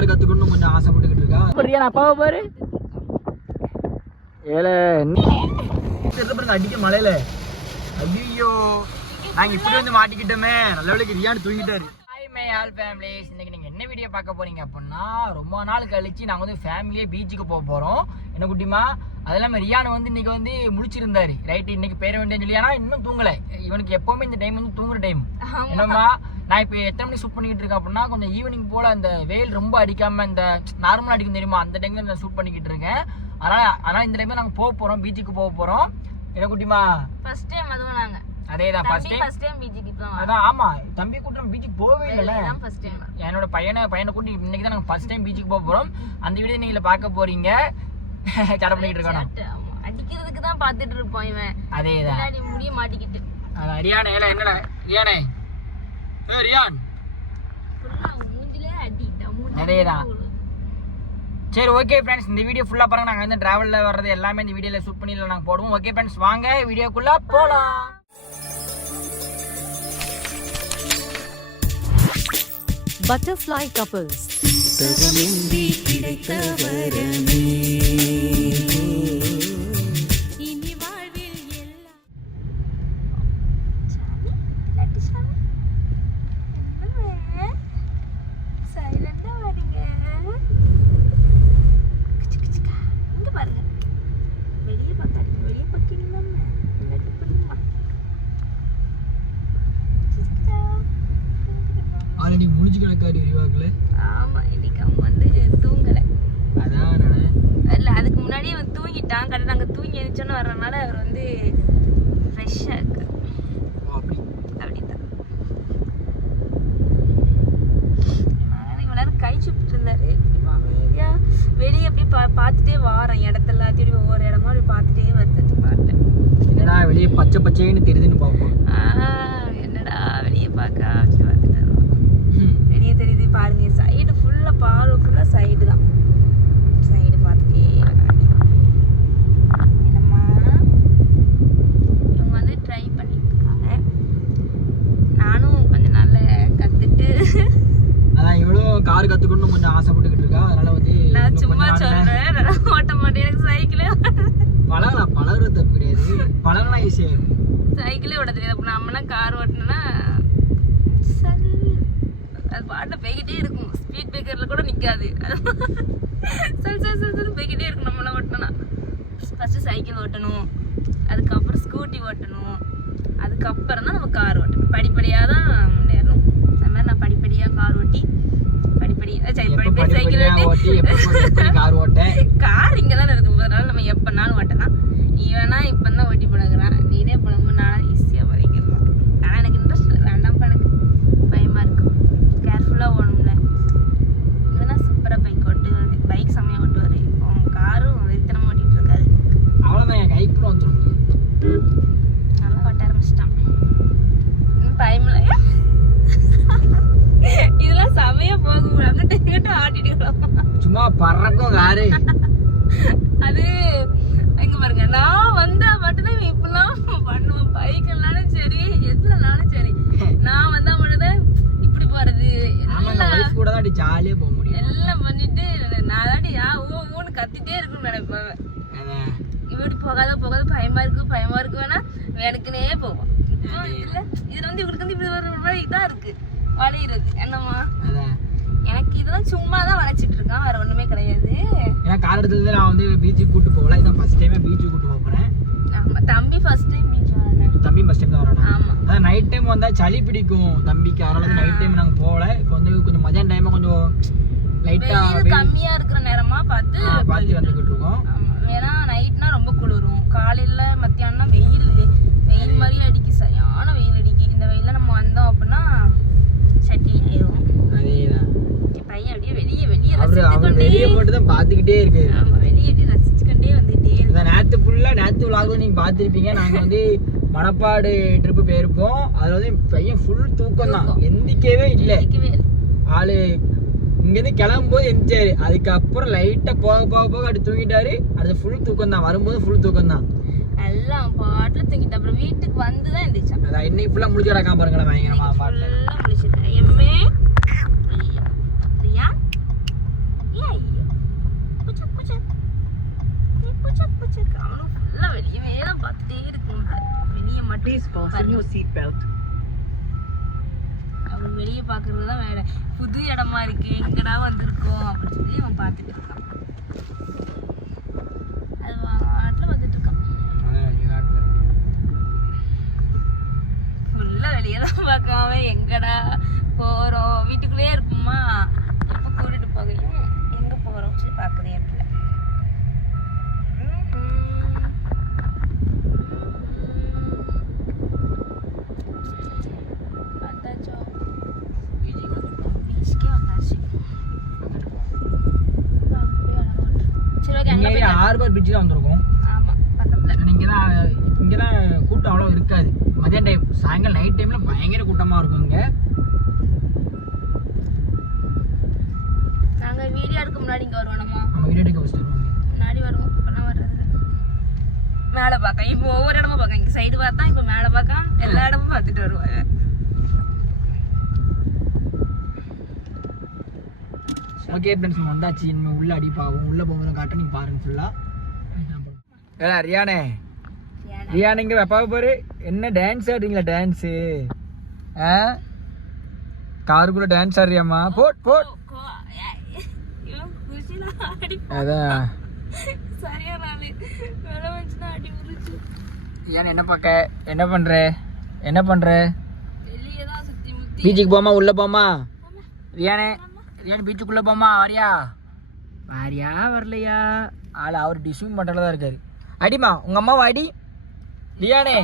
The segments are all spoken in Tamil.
கார் கத்துக்கணும்னு கொஞ்சம் ஆசைப்பட்டுக்கிட்டு இருக்கா? புரியா அப்பாவை பாரு. ஏல பாருங்க அடிக்க மழையில. ஐயோ நாங்க இப்படி வந்து மாட்டிக்கிட்டோமே. நல்ல வேலைக்கு ரியான் தூங்கிட்டாரு. ஹாய் மை ஆல் ஃபேமிலிஸ் இன்னைக்கு நீங்க என்ன வீடியோ பார்க்க போறீங்க அப்படின்னா ரொம்ப நாள் கழிச்சு நாங்க வந்து ஃபேமிலியே பீச்சுக்கு போக போறோம். என்ன குட்டிமா அது இல்லாம ரியான் வந்து இன்னைக்கு வந்து முழிச்சிருந்தாரு. ரைட் இன்னைக்கு பேர வேண்டியன்னு சொல்லி ஆனா இன்னும் தூங்கல. இவனுக்கு எப்பவுமே இந்த டைம் வந்து தூங்குற டைம் என்னம்மா? நான் இப்போ எத்தனை மணி ஷூட் பண்ணிக்கிட்டு இருக்கேன் அப்படின்னா கொஞ்சம் ஈவினிங் போல அந்த வெயில் ரொம்ப அடிக்காம இந்த நார்மலா அடிக்கும் தெரியுமா? அந்த டைம்ல நான் ஷூட் பண்ணிக்கிட்டு இருக்கேன். அதனால அதனால இந்த டைம்ல நாங்க போக போறோம் பீச்சுக்கு போக போறோம். என்ன குட்டிமா? ஃபர்ஸ்ட் டைம் அதுவும் நாங்க. அதேதான் ஃபர்ஸ்ட் டைம் ஃபர்ஸ்ட் டைம் இப்போ அதான் ஆமா. தம்பி கூட்டம் பீச்சுக்கு போகவே தான் ஃபர்ஸ்ட் டைம் என்னோட பையனை பையனை கூட்டி இன்னைக்கு தான் நாங்கள் ஃபர்ஸ்ட் டைம் பீச்சுக்கு போக போகிறோம் அந்த வீடியோ நீங்கள பார்க்க போறீங்க. சட பண்ணிட்டு அடிக்கிறதுக்கு தான் பார்த்துட்டு இருப்போம் இவன். அதே தான் பின்னாடி முடிய மாட்டிக்கிட்டு. ரியானே ஏல என்னடா? ரியானே ஏ ரியான் ஃபுல்லா மூஞ்சிலே அடி டமுன்னு அதேதான். சரி ஓகே ஃப்ரெண்ட்ஸ் இந்த வீடியோ ஃபுல்லாக பாருங்க. நாங்கள் வந்து டிராவலில் வர்றது எல்லாமே இந்த வீடியோவில் ஷூட் பண்ணி நாங்கள் போடுவோம். ஓகே ஃப்ரெண்ட்ஸ் வாங்க வீடியோக்குள்ளே போகலாம் Butterfly couples. இனி முடிச்சு கிடக்காரு விரிவாக்கல ஆமா இன்னைக்கு அவன் வந்து தூங்கலை. அதான் இல்ல அதுக்கு முன்னாடியே அவன் தூங்கிட்டான். கரெக்டாக நாங்கள் தூங்கி எழுந்தோன்னு வர்றதுனால அவர் வந்து ஃப்ரெஷ்ஷாக இருக்கு. அப்படி. அப்படிதான் இவ்வளோ நேரம் கை சுப்பிட்டு இருந்தாரு. இப்போ அமைதியா வெளியே அப்படி பா பார்த்துட்டே வாரேன். இடத்த எல்லாத்தையும் ஒவ்வொரு இடமா அப்படி பார்த்துட்டே வருது பார்த்தேன் என்னடா வெளியே பச்சை பச்சைன்னு தெரியுதுன்னு பார்ப்போம். என்னடா வெளியே பார்க்க அப்படி பார்த்துட்டு வருவான். வெளியே தெரியுது பாருங்க. சைடு ஃபுல்லாக பால் ஃபுல்லாக சைடு தான் சைடு பார்த்துட்டே வர வேண்டியது. என்னம்மா இவங்க வந்து ட்ரை பண்ணிட்டு இருக்காங்க நானும் கொஞ்ச நாள்ல கத்துட்டு அதான் இவளும் கார் கத்துக்கணும்னு கொஞ்சம் ஆசைப்பட்டுக்கிட்டு இருக்கா அதனால வந்து நான் இன்னும் சும்மா கொஞ்ச நாள்ல சொல்றேன் நான் ஓட்ட மாட்டேன் எனக்கு சைக்கிளே பழகலாம் பழகுறது தப்பு கிடையாது பழகலாம் ஈஸியாக இருக்கும் சைக்கிளே ஓட்ட தெரியாது அப்ப நம்மனா கார் ஓட்டினா சல் அது பாட்டில் போய்கிட்டே இருக்கும் ஸ்பீட் பிரேக்கர்ல கூட நிக்காது சல் சல் சல் சல் போய்கிட்டே இருக்கும் நம்மளாம் ஓட்டினா ஃபர்ஸ்ட் சைக்கிள் ஓட்டணும் அதுக்கப்புறம் ஸ்கூட்டி ஓட்டணும். அதுக்கப்புறம் தான் நம்ம கார் ஓட்டணும். படிப்படியாக தான் முன்னேறணும். அந்த மாதிரி நான் படிப்படியாக கார் ஓட்டி எப்போ படிப்படியாக சைக்கிள் ஓட்டி. கார் இங்கே தானே இருக்கும் அதனால நம்ம எப்போனாலும் ஓட்டலாம். வேணா இப்போ தான் ஓட்டி பழகுறான். நீனே பழகும் நானும் ஈஸியாக பழகிடலாம். ஆனால் எனக்கு இன்ட்ரெஸ்ட் வேண்டாம்ப்பா எனக்கு சும்மா பறக்கும் காரு. அது எங்க பாருங்க நான் வந்தா மட்டும்தான் இவன் இப்படிலாம் பண்ணுவான். பைக்கெல்லாலும் சரி எதுலனாலும் சரி. நான் வந்தா மட்டும்தான் இப்படி போறது. எல்லாம் கூட தான் ஜாலியாக போக முடியும். எல்லாம் பண்ணிட்டு நான் தாண்டி யா ஊ ஊன்னு கத்திட்டே இருக்குன்னு நினைப்பேன். இப்படி போகாத போகாத பயமா இருக்கு பயமா இருக்கு வேணா வேணுக்குனே இப்போ இதுல வந்து இவருக்கு வந்து இப்படி ஒரு இதா இருக்கு. வளையிறது என்னம்மா? அதான். எனக்கு இதெல்லாம் சும்மா தான் வளைச்சிட்டு இருக்கான் வேற ஒண்ணுமே கிடையாது. ஏன்னா எடுத்தது நான் வந்து பீச்சுக்கு கூட்டு போகல. இதான் ஃபர்ஸ்ட் டைமே பீச்சுக்கு கூட்டு போக போகிறேன் ஆமா தம்பி ஃபர்ஸ்ட் டைம் பீச் வரேன் தம்பி ஃபர்ஸ்ட் டைம் தான் வரணும் ஆமா. அதான் நைட் டைம் வந்தால் சளி பிடிக்கும் தம்பிக்கு. அதனால நைட் டைம் நாங்கள் போகல. இப்போ வந்து கொஞ்சம் மதியான டைம் கொஞ்சம் வெயில் கம்மியா இருக்கிற நேரமா பார்த்து பார்த்து வந்துக்கிட்டு இருக்கோம். ஏன்னா நைட்னா ரொம்ப குளிரும். காலையில மத்தியானம் வெயில் வெயில் மாதிரி அடிக்கு. சரியான வெயில் அடிக்கு. இந்த வெயில நம்ம வந்தோம் அப்படின்னா அவர் அவர் வெளியே போட்டு தான் பார்த்துக்கிட்டே இருக்கு ஆமா வெளியே அப்படியே ரசிச்சு கொண்டே வந்துட்டே இருக்கு. இந்த நேற்று ஃபுல்லாக நேற்று விளாகும் நீங்கள் பார்த்துருப்பீங்க. நாங்கள் வந்து மணப்பாடு ட்ரிப்பு போயிருப்போம். அதில் வந்து பையன் ஃபுல் தூக்கம். தான் எந்திக்கவே இல்லை. ஆளு இங்கேருந்து கிளம்பும்போது எந்திரிச்சாரு. அதுக்கப்புறம் லைட்டாக போக போக போக அப்படி தூங்கிட்டாரு. அது ஃபுல் தூக்கம் தான் வரும்போது ஃபுல் தூக்கம் தான் எல்லாம் பாட்டுல தூங்கிட்டு அப்புறம் வீட்டுக்கு வந்து தான் எந்திரிச்சான். அதான் இன்னைக்கு ஃபுல்லாக முடிச்சு கிடக்காம பாருங்களேன் பயங்கரமா பாட்டில். ஏன் குச்சக் குச்சக் குச்சக் குச்சக் அவனும் ஃபுல்லாக வெளியவே தான் பார்த்துட்டே இருக்கும் வெளியே மட்டும் சீட் பெல்ட் அவன் வெளியே பார்க்கறது தான் வேலை. புது இடமா இருக்கு எங்கடா வந்திருக்கோம் அப்படின்னு சொல்லி அவன் பார்த்துட்டு இருக்கான். அது வந்துட்டு இருக்கான். ஃபுல்லாக வெளியே தான் பார்க்காம எங்கடா போறோம்? வீட்டுக்குள்ளேயே இருக்குமா? சொல்லி பார்க்குறேன் என் பிள்ளை இங்கே ஹார்பர் தான் வந்திருக்கோம். ஆமா பக்கத்துல. இங்கெல்லாம் இங்கெல்லாம் கூட்டம் அவ்வளோ இருக்காது. மதியம் டைம் சாயங்காலம் நைட் டைமில் பயங்கர கூட்டமாக இருக்கும் இங்கே. வீடியோ எடுக்க முன்னாடி இங்க வருவோம்மா நம்ம. வீடியோ எடுக்க ஃபஸ்ட்டு வருவாங்க முன்னாடி வருவோம் இப்பெல்லாம் வர்றது மேலே பார்க்க இப்போ ஒவ்வொரு இடமும் பார்க்க இங்கே சைடு பார்த்தா இப்போ மேலே பார்க்க எல்லா இடமும் பார்த்துட்டு வருவாங்க. ஓகே ஃப்ரெண்ட்ஸ் நம்ம வந்தாச்சு. இனிமேல் உள்ள அடி பாவம். உள்ள போகும்போது காட்ட நீங்க பாருங்க ஃபுல்லா ஏடா ரியானே. ரியானிங்க வெப்பாவை பாரு. என்ன டான்ஸ் ஆடுறீங்களா டான்ஸு ஆ? காருக்குள்ள டான்ஸ் ஆடுறியாம்மா? Boat boat. அதான். சரியா நாள் வேலை வந்துச்சுன்னா அடி உரிச்சு. ரியான் என்ன பார்க்க? என்ன பண்ற? என்ன பண்ற? வெளியே தான் சுற்றி முத்தி. பீச்சுக்கு போமா? உள்ள போமா? ரியானே ரியான் பீச்சுக்குள்ள போமா வாரியா வாரியா வரலையா? ஆள் அவர் டிஸ்யூம் பண்ணுறதுல தான் இருக்காரு. அடிமா உங்க அம்மாவை அடி. ரியானே.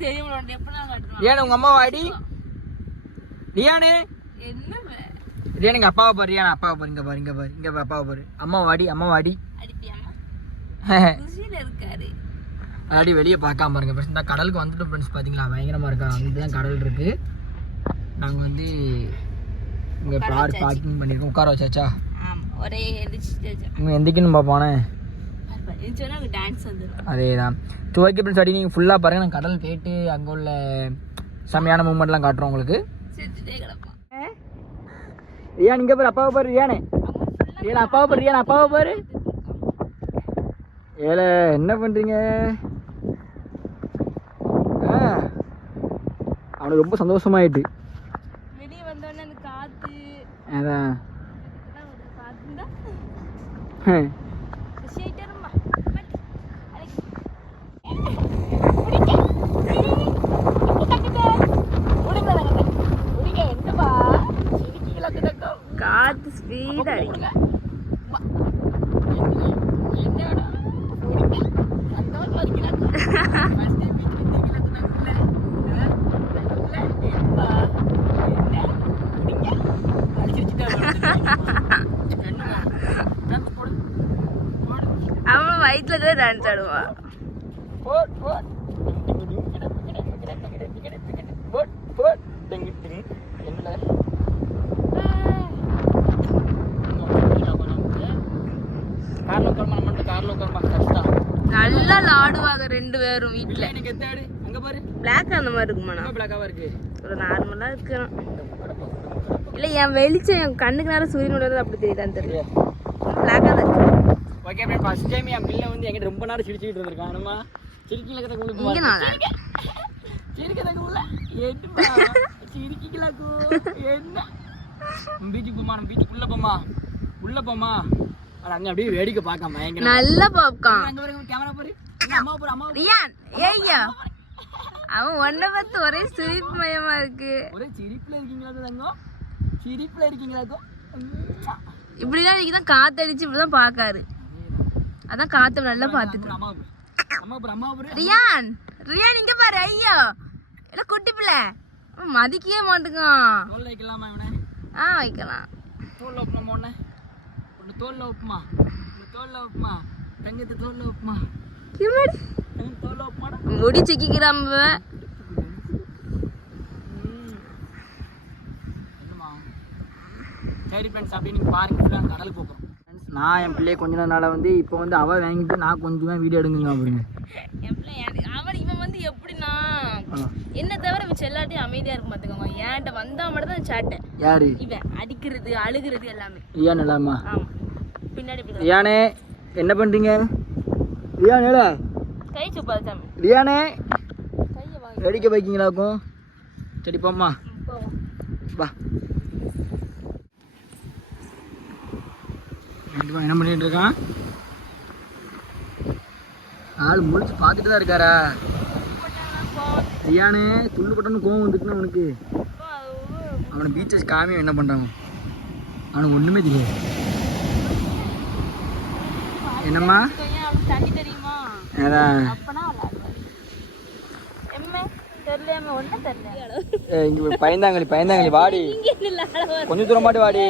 தெரியும் ரியானே உங்க அம்மாவை அடி. ரியானே. என்ன வே? ரியான் எங்க அப்பாவை பாரு ரியான் அப்பாவை பாரு இங்க பாரு இங்க பாரு இங்க பாரு, அப்பாவை பாரு. அடி அடிப்பியாமா குஷியில இருக்காரு. அடி வெளியே பார்க்காம பாருங்க ஃப்ரெண்ட்ஸ் இந்த கடலுக்கு வந்துட்டு ஃப்ரெண்ட்ஸ் பார்த்தீங்களா பயங்கரமாக இருக்கா? அங்கே தான் கடல் இருக்கு. நாங்கள் வந்து இங்கே கார் பார்க்கிங் பண்ணியிருக்கோம் உட்கார வச்சாச்சா? ஒரே இங்கே எந்திக்கணும் பார்ப்பானே? அதே தான் துவைக்க ஃப்ரெண்ட்ஸ் அடி நீங்கள் ஃபுல்லாக பாருங்க. நான் கடல் போயிட்டு அங்கே உள்ள செம்மையான மூமெண்ட்லாம் காட்டுறோம் உங்களுக்கு. ரியான் இங்கே பாரு அப்பாவை பாரு ரியானே. ரியான் அப்பாவை பாரு ரியான் அப்பாவை பாரு. ஏல என்ன பண்ணுறீங்க ஆ. அவனுக்கு ரொம்ப சந்தோஷமாயிட்டு. அதான். 左。இருக்குமாண்ணா ரொம்ப பிளாக்காவா இருக்கு? ஒரு நார்மலா இருக்கிறான். இல்ல என் வெளிச்சம் என் கண்ணுக்கு நேரம் சூரியன் விடுறது அப்படி தெரியுதான்னு தெரியல. பிளாக்கா தான் இருக்கு. ஓகே அப்படி ஃபர்ஸ்ட் டைம் என் பிள்ளை வந்து என்கிட்ட ரொம்ப நேரம் சிரிச்சுக்கிட்டு இருந்திருக்கான். ஆனமா சிரிக்கல கதை இங்க உங்களுக்கு நல்லா சிரிக்கதக்கு உள்ள என்னப்பா சிரிக்கலாக்கோ என்ன? பீச்சுக்கு போமா நம்ம பீச்சுக்குள்ள போமா உள்ள போமா அங்க அப்படியே வேடிக்கை பார்க்க பயங்கர நல்ல பாப்கான் அங்க பாருங்க கேமரா பாரு. அம்மா பாரு அம்மா ரியான் ஏய்யா. அவன் ஒன்ன பார்த்து ஒரே சிரிப்பு மயமா இருக்கு. ஒரே சிரிப்புல இருக்கீங்களா தங்கம்? சிரிப்புல இருக்கீங்களாக்கோ இப்படிலாம் இன்னைக்கு தான் காத்தடிச்சு இப்படிதான் பாக்காரு அதான் காத்து நல்லா பாத்துட்டு ரியான் ரியான் இங்க பாரு ஐயோ. இல்ல குட்டி பிள்ளை. மதிக்கவே இவனை? ஆ வைக்கலாம். தோல்ல உப்புமா ஒண்ணு தோல்ல உப்புமா? தோல்ல உப்புமா? தங்கத்து தோல்ல உப்புமா? முடி சிக்கிக்கிறான்? சரி ஃப்ரெண்ட்ஸ் அப்படியே நீங்கள் பாருங்க. கடலுக்கு போகிறோம் ஃப்ரெண்ட்ஸ் நான் என் பிள்ளைய கொஞ்ச நாளாக வந்து இப்போ வந்து அவள் வாங்கிட்டு நான் கொஞ்சமாக வீடியோ எடுங்குங்க அப்படின்னு. என் பிள்ளை அவன் இவன் வந்து எப்படின்னா. என்ன தவிர இவன் செல்லாட்டி அமைதியா இருக்க மாத்துக்கோங்க என்கிட்ட வந்தா மட்டும் தான் சேட்டை யாரு? இவன் அடிக்கிறது அழுகிறது எல்லாமே. ஏன் இல்லாமா. ஆமா. பின்னாடி ரியானே என்ன பண்ணுறீங்க ரியானேல கை சுப்பாது சாமி ரியானே வேடிக்கை வைக்கீங்களாக்கும் சரி போம்மா. வா. என்ன பண்ணிட்டு இருக்கான்? ஆள் முழிச்சு பார்த்துட்டு தான் இருக்காரா? ஐயானே துள்ளு பட்டன்னு கோவம் வந்துட்டுனா அவனுக்கு அவனை பீச்சஸ் காமி என்ன பண்ணுறாங்க அவனுக்கு ஒன்றுமே தெரியாது. என்னம்மா? அதான் இங்க பயந்தாங்களி பயந்தாங்களி வாடி. கொஞ்சம் தூரம் மாட்டி வாடி.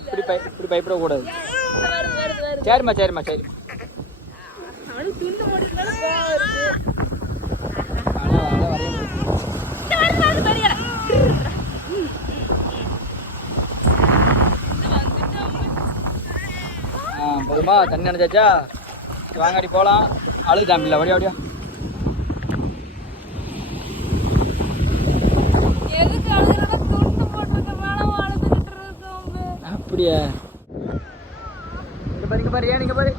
இப்படி பய இப்படி பயப்படக்கூடாது. சரிம்மா சரிம்மா சரிம்மா அவனுக்கு துண்டு முடிக்கல கோவம் வருது அட, அட, வரைய முடியாது. இந்த வருது வருது பெரியடா ஆ போதுமா? தண்ணி நினைச்சாச்சா வாங்காடி போகலாம் அழுது தாம்பில்ல வடியா வடியா அப்படியா? இங்க பாரு இங்க பாரு ஏன் இங்க பாரு.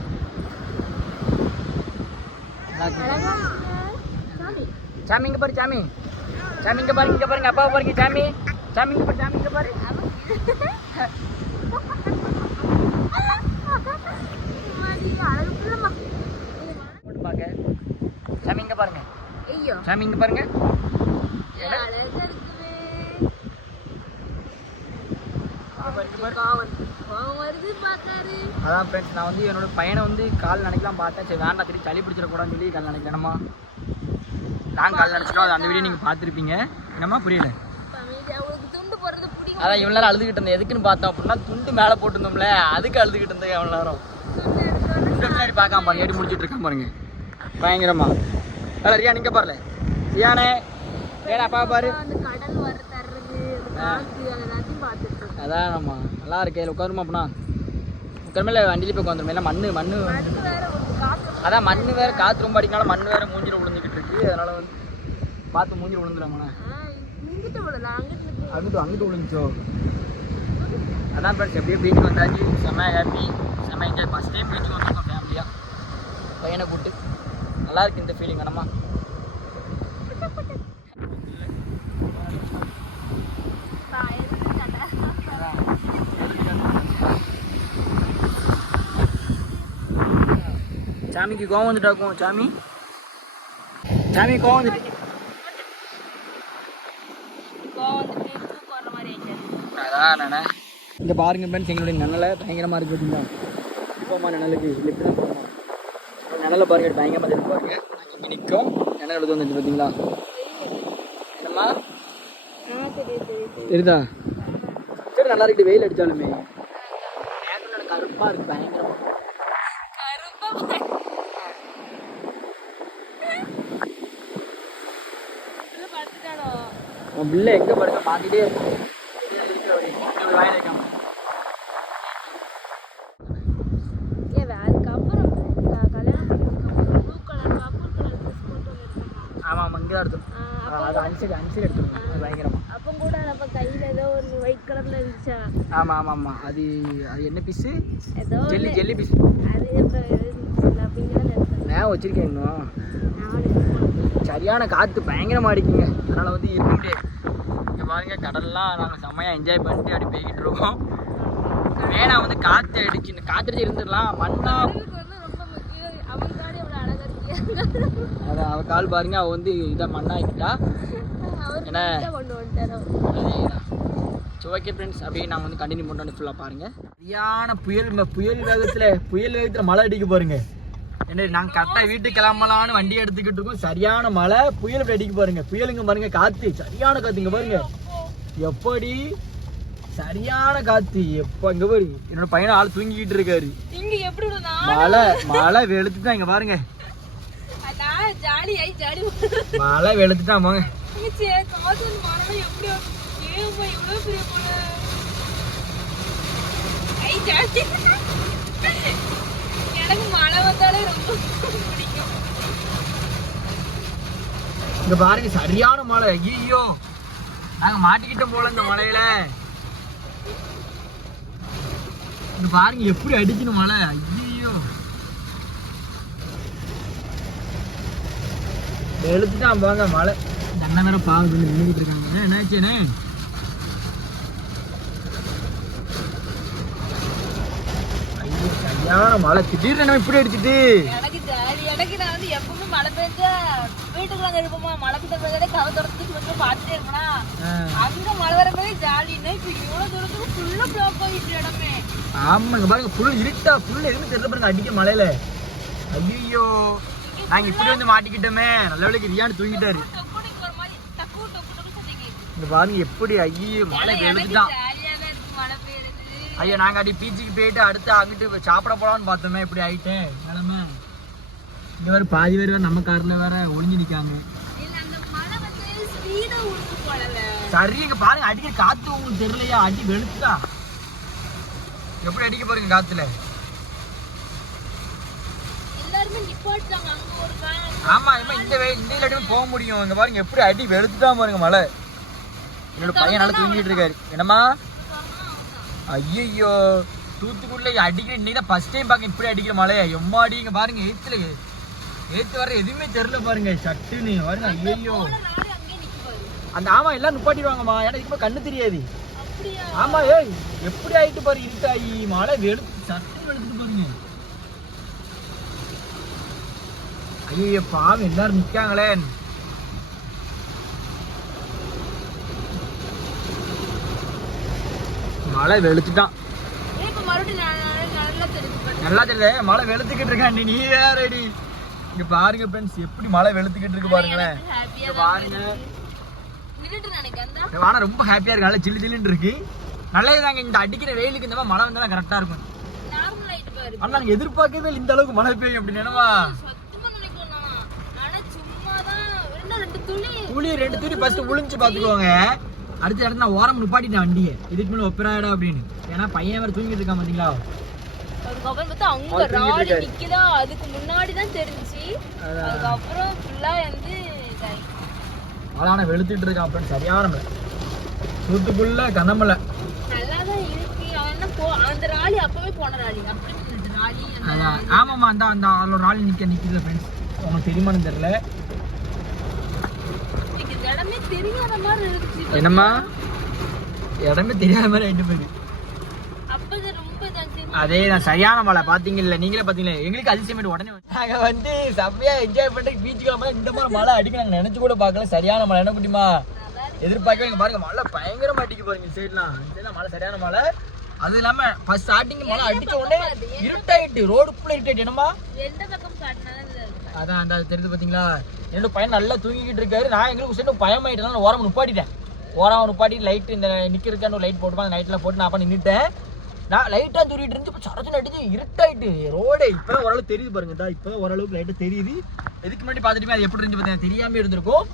சாமி இங்க பாரு சாமி. சாமி இங்க பாரு இங்க பாருங்க அப்பா பாருங்க சாமி. சாமி இங்க பாரு சாமி இங்க பாரு போட்டு பாக்க சாமி இங்க பாருங்க. ஐயோ. சாமி இங்க பாருங்க. அதான் ஃப்ரெண்ட்ஸ் நான் வந்து என்னோட பையனை வந்து கால் நினைக்கலாம் பார்த்தேன். சரி வேண்டாம் திருப்பி சளி பிடிச்சிடக்கூடாதுன்னு சொல்லி கால் நினைக்கணுமா நான் கால் நினச்சிட்டோம் அது அந்த வீடியோ நீங்கள் பார்த்துருப்பீங்க. என்னம்மா புரியல. அதான் இவ்வளோ நேரம் அழுதுகிட்டு இருந்தேன். எதுக்குன்னு பார்த்தோம் அப்படின்னா துண்டு மேலே போட்டிருந்தோம்ல அதுக்கு அழுதுகிட்டு இருந்தேன் எவ்வளோ நேரம். பார்க்காம பாருங்க ஏடி முடிச்சிட்டு இருக்கான் பாருங்க. பயங்கரமா. அதான் ரியா நீங்கள் பாருல ரியானே ஏடா அப்பா பாரு. அதான் நம்ம நல்லா இருக்கே. உட்காருமா அப்படின்னா உட்காருமே வண்டியில போய் உட்காந்துருமே? இல்லை மண்ணு மண்ணு. மண்ணு அதான் மண் வேற காற்று ரொம்ப அடிக்கனால மண் வேற மூஞ்சில விழுந்துக்கிட்டு இருக்கு. அதனால வந்து பார்த்து மூஞ்சில விழுந்துடாமண்ணா. அங்கிட்டு அங்கிட்டு விழுந்துச்சோ அதான் ஃப்ரெண்ட்ஸ் எப்படியோ பீச்சுக்கு வந்தாச்சு. செம்ம ஹாப்பி செம்ம என்ஜாய் ஃபஸ்ட் டைம் பீச்சுக்கு வந்திருக்கோம் ஃபேமிலியாக பையனை கூப்பிட்டு. நல்லா இருக்கு இந்த ஃபீலிங் என்னம்மா சாமிக்கு கோவம் வந்துட்டாக்கும் சாமி. சாமி கோவம் வந்துட்டு கோவம் அதான் நானே. பாருங்க ஃப்ரெண்ட்ஸ் எங்களுடைய நிழலை பயங்கரமாக இருக்கு பார்த்தீங்களா இப்போமா நிழலுக்கு லிஃப்ட் தான் போகணும் நிழலை பாருங்க பயங்கரமாக தெரியும் பாருங்க நாங்கள் நிற்கும் நிழல் எழுது வந்துச்சு பார்த்தீங்களா என்னம்மா? தெரியுதா? சரி நல்லா இருக்குது வெயில் அடித்தாலுமே கருப்பாக இருக்கு பயங்கரமாக உன் பிள்ளை எங்கே படுக்க? பார்த்துட்டே இருக்கும் வாயில் வைக்காம ஏ அதுக்கப்புறம் க- கல்யாணம் பண்ணதுக்கப்புறம் ப்ளூ கலர் கப்பல் கலர் ட்ரெஸ் போட்டு வந்துருக்காங்க ஆமாம் ஆமாம் இங்கே தான் எடுத்தோம் அன்சைடு எடுத்துருவோம் அது பயங்கரமாக அப்போ கூட நம்ம கையில் ஏதோ ஒரு ஒயிட் கலர்ல இருந்துச்சா? ஆமாம் ஆமாம் ஆமாம் அது அது என்ன பீஸு ஏதோ ஜெல்லி. ஜெல்லி பீஸ் அது நான் வச்சிருக்கேன் இன்னும்? சரியான காற்று பயங்கரமாக அடிக்குங்க. அதனால் வந்து இருக்க முடியாது. இங்கே பாருங்க கடல்லாம் நாங்கள் செம்மையாக என்ஜாய் பண்ணிட்டு அப்படி போய்கிட்டு இருக்கோம். வேணா வந்து காற்று அடிச்சு காற்றடிச்சு இருந்துடலாம். மண்ணா. அதான் அவள் கால் பாருங்க அவள் வந்து இதை மண்ணாக்கிட்டா. ஸோ ஓகே ஃப்ரெண்ட்ஸ் அப்படியே நாங்கள் வந்து கண்டினியூ பண்ணுறோம் ஃபுல்லாக பாருங்க. சரியான புயல் புயல் வேகத்தில் புயல் வேகத்தில் மழை அடிக்க பாருங்க என்ன நாங்கள் கரெக்டாக வீட்டுக்கு கிளம்பலான்னு வண்டி எடுத்துக்கிட்டு இருக்கோம். சரியான மழை புயல் இப்படி அடிக்க பாருங்க புயலுங்க பாருங்க காற்று சரியான காற்றுங்க பாருங்க. எப்படி சரியான காற்று எப்போ இங்கே பாரு என்னோட பையனை ஆள் தூங்கிக்கிட்டு இருக்காரு. மழை மழை வெளுத்துட்டான் இங்கே பாருங்க. மழை வெளுத்துட்டான் வாங்க இருந்துச்சு எப்படி ஏமா பெரிய எனக்கு மழை வந்தாலே ரொம்ப பிடிக்கும். இங்க பாருங்க சரியான மழை. ஐயோ நாங்க மாட்டிக்கிட்டோம் போல இந்த மழையில. இங்க பாருங்க எப்படி அடிக்கணும் மழை. ஐயோ எழுத்துட்டான் பாங்க மழை. அண்ணன் வேற பாவம் நின்றுட்டு இருக்காங்க. என்னாச்சுண்ணே மழை திடீர்னு இப்படி அடிச்சிட்டு. எனக்கு எனக்கு நான் வந்து எப்பவுமே மழை பெஞ்சா வீட்டுக்குள்ள இருப்போமா? மழை பெஞ்ச பிறகு கதை திறந்து கொஞ்சம் பார்த்துட்டே இருப்பேனா? அங்க மழை வர போதே ஜாலின்னு இப்ப இவ்வளவு தூரத்துக்கு ஃபுல்லா பிளாக் ஆகிட்டு இடமே. ஆமாங்க பாருங்க ஃபுல் இருட்டா ஃபுல் எதுவுமே தெரியல பாருங்க அடிக்க மழையில. ஐயோ நாங்க இப்படி வந்து மாட்டிக்கிட்டோமே. நல்ல வேலைக்கு ரியான் தூங்கிட்டாரு. இங்க பாருங்க எப்படி ஐயோ மழை எனக்கு வெளுத்துட்டான் ஜாலியா தான் இருக்கு மழை பெய்யுறது. ஐயோ நாங்க அடி பீச்சுக்கு போயிட்டு அடுத்து அங்கிட்டு சாப்பிட போலாம்னு பார்த்தோமே இப்படி ஆயிட்டேன். நிலமை. இங்க வேற பாதி பேர் வேற நம்ம கார்ல வேற ஒளிஞ்சு போடல சரி இங்க பாருங்க அடிக்கிற காத்து உங்களுக்கு தெரியலையா? அடி வெளுத்துட்டா எப்படி அடிக்க ஒரு வேன் ஆமா இந்த வே இந்த இல்லாட்டியும் போக முடியும். இங்க பாருங்க எப்படி அடி வெளுத்துட்டா பாருங்க மழை. என்னோட பையன் நல்லா தூங்கிட்டு இருக்காரு. என்னம்மா? ஐயோ தூத்துக்குடியில அடிக்கிற இன்னைக்கு தான் டைம் பார்க்க இப்படி அடிக்கிற மழை எம்மாடி இங்க பாருங்க ஏத்துல ஏத்து வர எதுவுமே தெரியல பாருங்க சட்டுன்னு. பாருங்க ஐயோ அந்த ஆமா எல்லாம் நிப்பாட்டிடுவாங்கம்மா. ஏன்னா இதுக்கு கண்ணு தெரியாது. ஆமா ஏய் எப்படி ஆயிட்டு பாரு இருட்டாயி மழை வெளுத்து சட்டு வெளுத்துட்டு பாருங்க. ஐயோ பாவம் எல்லாரும் நிக்காங்களே. மழை வெளுத்துட்டான். நல்லா தெரியல மழை வெளுத்துக்கிட்டு இருக்கான் நீ வேறடி இங்க பாருங்க ஃப்ரெண்ட்ஸ் எப்படி மழை வெளுத்துக்கிட்டு இருக்கு பாருங்களேன். பாருங்க. வானம் ரொம்ப ஹாப்பியா இருக்கு நல்லா சில்லு சில்லுன்னு இருக்கு. நல்லதுதாங்க இந்த அடிக்கிற வெயிலுக்கு இந்த மாதிரி மழை வந்தா கரெக்டா இருக்கும். ஆனா நாங்க எதிர்பார்க்கவே இல்லை இந்த அளவுக்கு மழை பெய்யும் அப்படின்னு என்னவா? ரெண்டு துளி. ரெண்டு துணி ஃபர்ஸ்ட் உளிஞ்சு பாத்துக்கோங்க அடுத்த இடத்துல நான் ஓரம் நிப்பாட்டிட்டேன் வண்டியை. இதுக்கு மேல ஒப்பராடா அப்படின்னு. ஏன்னா பையன் வேற தூங்கிட்டு இருக்கான் பாத்தீங்களா? அதுக்கப்புறம் பார்த்தா தூங்கிட்டு ராடி. நிக்குதா அதுக்கு முன்னாடி தான். அதுக்கப்புறம் ஃபுல்லா வந்து ஆனா வெளுத்துட்டு இருக்கான் அப்புறம் சரியான மழை தூத்துக்குள்ள கனமழை. நல்லா தான் இருக்கு. அவன் என்ன போ அந்த ராலி அப்பவே போன ராலி. அப்படி ராலி அந்த ஆமாம்மா அந்த நிக்க நிக்குதுல ஃப்ரெண்ட்ஸ் உங்களுக்கு தெரியுமான்னு தெரியல. இடமே தெரியாத மாதிரி இருந்துச்சு என்னம்மா? இடமே தெரியாத மாதிரி ரொம்ப இதாச்சு அதே தான் சரியான மழை. பாத்தீங்கல்ல நீங்களே பாத்தீங்களா எங்களுக்கு அதிசயம் உடனே நாங்க வந்து செம்மையா என்ஜாய் பண்ணிட்டு பீச்சுக்கு போய் இந்த மாதிரி மழை அடிக்க நாங்க நினைச்சு கூட பார்க்கல. சரியான மழை. என்ன குட்டிமா எதிர்பார்க்கவே இங்க பாருங்க மழை பயங்கரமா அடிக்க பாருங்க சைட்லாம் சைட்லாம் மழை சரியான மழை. அது இல்லாம ஃபர்ஸ்ட் ஸ்டார்டிங் மழை அடிச்ச உடனே இருட்டாயிட்டு ரோடுக்குள்ள இருட்டாயிட்டு என்னமா எந்த பக்கம். அதான் அந்த தெரியுது பாத்தீங்களா? என்னோட பையன் நல்லா தூங்கிக்கிட்டு இருக்காரு. நான் எங்களுக்கு சேர்ந்து பயமாயிட்டேன் ஓரம் நிப்பாட்டிட்டேன். ஓரம் நிப்பாட்டி லைட் இந்த நிக்கிறதுக்கான லைட் போட்டு அந்த லைட்லாம் போட்டு நான் அப்ப நின்னுட்டேன். நான் லைட்டா தூரிட்டு இருந்து இப்போ சரச்சு அடிச்சு இருட்டாயிட்டு. ரோடே இப்பதான் ஓரளவு தெரியுது பாருங்க. இதா இப்பதான் ஓரளவுக்கு லைட்டா தெரியுது. எதுக்கு முன்னாடி பார்த்துட்டுமே அது எப்படி இருந்து பார்த்தீங்கன்னா தெரியாம இருந்திருக்கும்.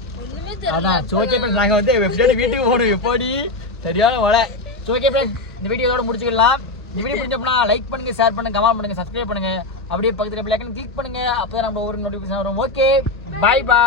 அதான் சோகே ஃப்ரெண்ட்ஸ் நாங்கள் வந்து எப்படியாவது வீட்டுக்கு போகணும். எப்படி? சரியான மழை சோகே ஃப்ரெண்ட்ஸ் இந்த வீடியோ இதோட முடிச்சுக்கலாம். இந்த வீடியோ பிடிச்சப்பனா லைக் பண்ணுங்க ஷேர் பண்ணுங்க கமெண்ட் பண்ணுங்க சப்ஸ்கிரைப் பண்ணுங்க. அப்படியே பக்கத்துல பிள்ளைக்கன் கிளிக் பண்ணுங்க. அப்பதான் நம்ம ஒரு நோட்டிபிகேஷன் வரும். ஓகே பாய் பாய்